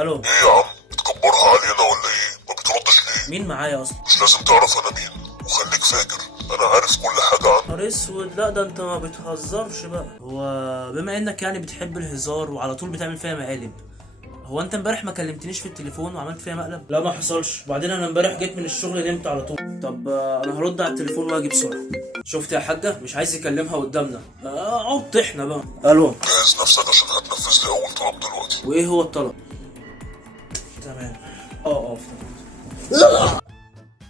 الو. ايه يا عم بتكبرها علينا ولا ايه؟ ما بتردش ليه؟ مين معايا اصلا؟ مش لازم تعرف انا مين، وخليك فاكر انا عارف كل حاجة عنك. نهار اسود، لا ده انت ما بتهزرش بقى. هو بما انك يعني بتحب الهزار وعلى طول بتعمل فيها مقالب، هو انت امبارح ما كلمتنيش في التليفون وعملت فيها مقلب؟ لا ما حصلش. وبعدين انا امبارح جيت من الشغل نمت على طول. طب انا هرد على التليفون واجي بسرعه. شفت يا حاجه مش عايز يكلمها قدامنا. اقعد طحنا بقى. الو. جهز نفسك عشان هتنفذ لي اول طلب دلوقتي. وايه هو الطلب؟ تمام. افتح.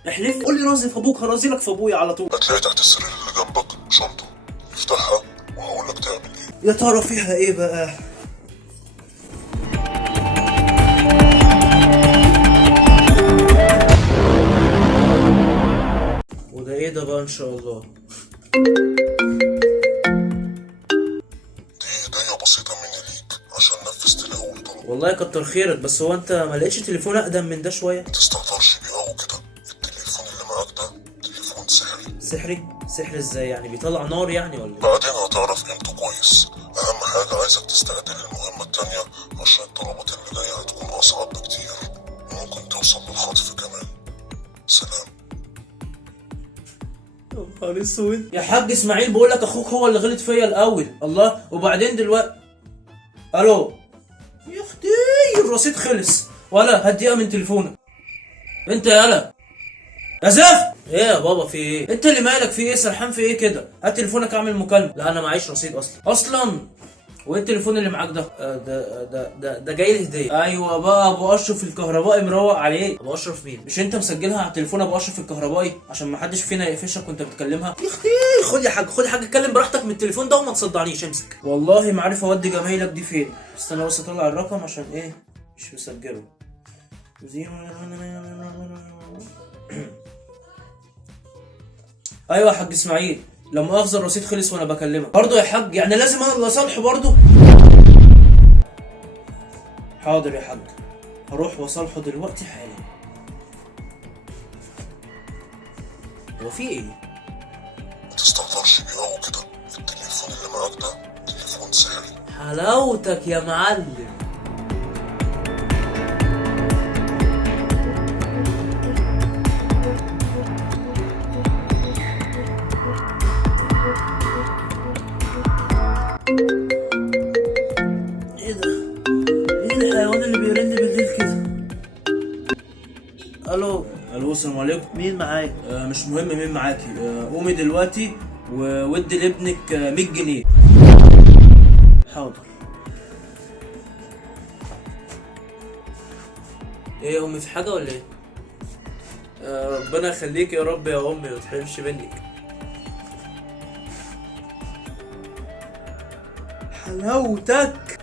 احلف قول لي رازي في ابوك هرازيلك في ابويا على طول. هتلاقي تحت السرير اللي جنبك شنطة، افتحها وهقول لك تعمل ايه. يا ترى فيها ايه بقى؟ وده ايه ده بقى ان شاء الله؟ دي هدية بسيطة مني ليك عشان نفذت لي اول طلب. والله كتر خيرك، بس هو انت ما لقيتش تليفون اقدم من ده شويه؟ ما تستهترش بيه قوي كده، التليفون اللي معاك ده تليفون سحري. سحري؟ سحر ازاي يعني؟ بيطلع نار يعني ولا ايه؟ بعدين هتعرف قيمته كويس. اهم حاجة عايزك تستعد للمهمة التانية عشان الطلبات اللي جاية هتكون اصعب بكتير، وممكن توصل للخطف كمان. سلام. يا نهار اسود يا حاج اسماعيل، بقول لك اخوك هو اللي غلط فيا الاول. الله. وبعدين دلوقتي الو. يا اختي الرصيد خلص. ولا هديها من تليفونك انت يالا يا زفت. ايه يا بابا في ايه؟ انت اللي مالك في ايه؟ سرحان في ايه كده؟ هات تليفونك اعمل مكالمه. لا انا معيش رصيد اصلا. وايه التليفون اللي معاك ده؟ ده جاي لي هديه. ايوه بقى ابو اشرف الكهربائي مروق عليك. ابو اشرف مين؟ مش انت مسجلها على التليفون ابو اشرف الكهربائي عشان ما حدش فينا يقفشك وانت بتكلمها؟ يا اختي خد يا حاج، خد يا حاج، اتكلم براحتك من التليفون ده وما تصدعنيش. امسك. والله ما عارف اودي جمايلك دي فين. استنى بس اطلع الرقم عشان ايه مش مسجله. ايوه يا حاج اسماعيل، لا مؤاخذة الرصيد خلص وانا بكلمك. برضه يا حاج يعني لازم انا اللي اصالحه برضه؟ حاضر يا حاج، هروح واصالحه دلوقتي حالا. هو في ايه؟ ما تستهترش بيه قوي كده، التليفون اللي معاك ده تليفون سحري. حلاوتك يا معلم. ايه ده؟ ايه الحيوان اللي بيرن بالليل كده؟ الو. الو السلام عليكم. مين معاك؟ مش مهم مين معاكي. قومي دلوقتي وودي لابنك 100 جنيه. حاضر. ايه يا امي في حاجه ولا ايه؟ ربنا يخليك يا رب يا امي، ما تحرمش منك. حلاوتك.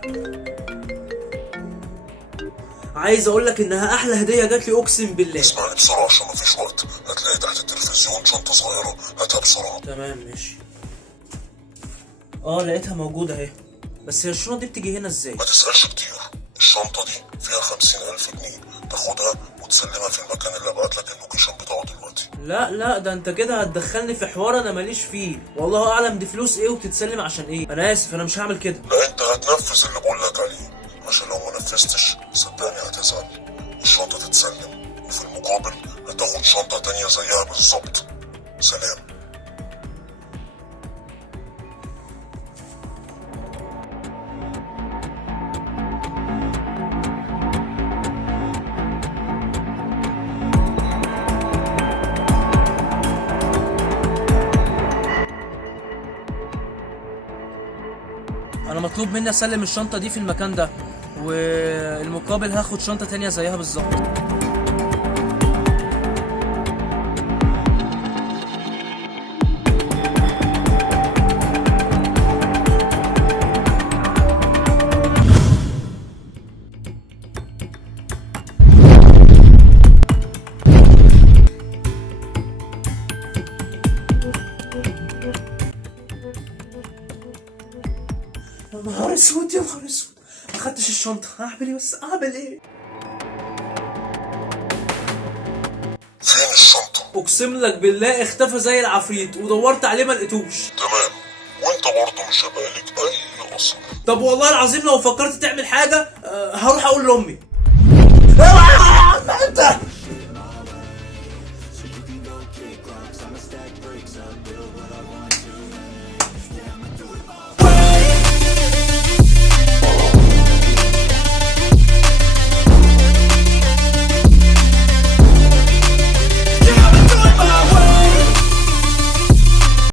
عايز اقول لك انها احلى هديه جات لي اقسم بالله. اسمعني بسرعة عشان مفيش وقت، هتلاقي تحت التلفزيون شنطة صغيرة، هاتها بسرعة. تمام ماشي. لقيتها موجوده اهي. بس هي الشنطه دي بتيجي هنا ازاي؟ ما تسألش كتير، الشنطة دي فيها 50,000 جنيه، تاخدها وتسلمها في المكان اللي ابعت لك اللوكيشن بتاعه دلوقتي. لا ده انت كده هتدخلني في حوار انا ماليش فيه، والله اعلم دي فلوس ايه وبتتسلم عشان ايه. انا اسف انا مش هعمل كده. لا انت هتنفذ اللي بقول لك عليه، عشان لو ما نفذتش صدقني هتزعل. الشنطة تتسلم وفي المقابل هتاخد شنطة تانية زيها بالظبط. سلام. انا مطلوب مني اسلم الشنطه دي في المكان ده، والمقابل هاخد شنطه تانية زيها بالظبط. يا نهار اسود يا نهار اسود، ما خدتش الشنطه. اعمل ايه بس؟ اعمل ايه؟ فين الشنطة؟ اقسم لك بالله اختفى زي العفريت ودورت عليه ما لقيتوش. تمام، وانت برضه مش هيبقى ليك اي اثر. طب والله العظيم لو فكرت تعمل حاجه هروح اقول لامي. انت